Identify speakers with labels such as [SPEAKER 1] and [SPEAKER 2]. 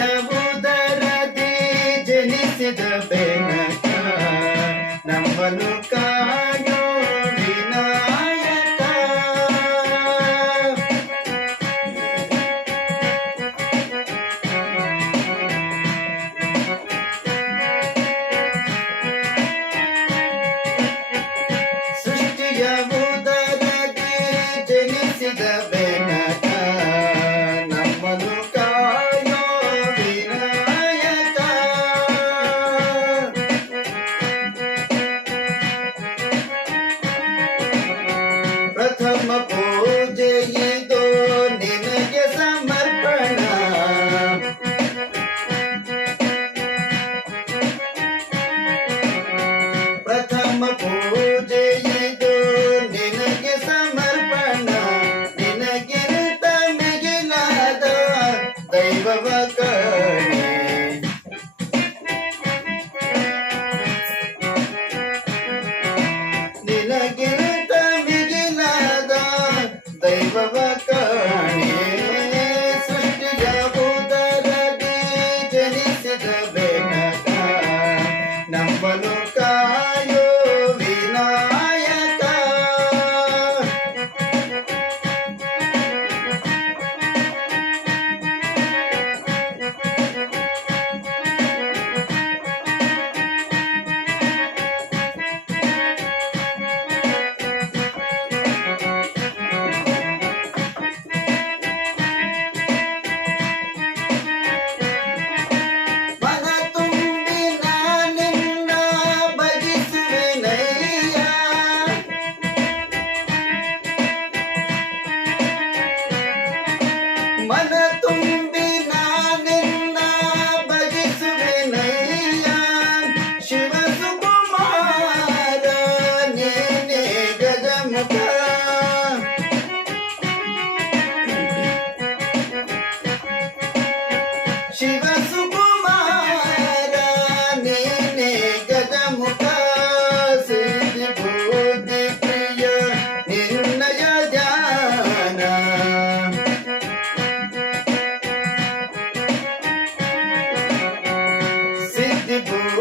[SPEAKER 1] ಉದರದಿ ಜನಿಸಿದ ಬೆನಕ ನಮ್ಮನು ಕಾಣ. परम पूजये दो निनगे समर्पण प्रथम पूजये दो निनगे समर्पण निनगे तनगे नाद दैवव करणे ನಿನಗೆ శివ సుకుమార నేనే జగముఖ సిద్ధి బుద్ధి ప్రియ నిర్ణయ జాన సిద్ధి బుద్ధి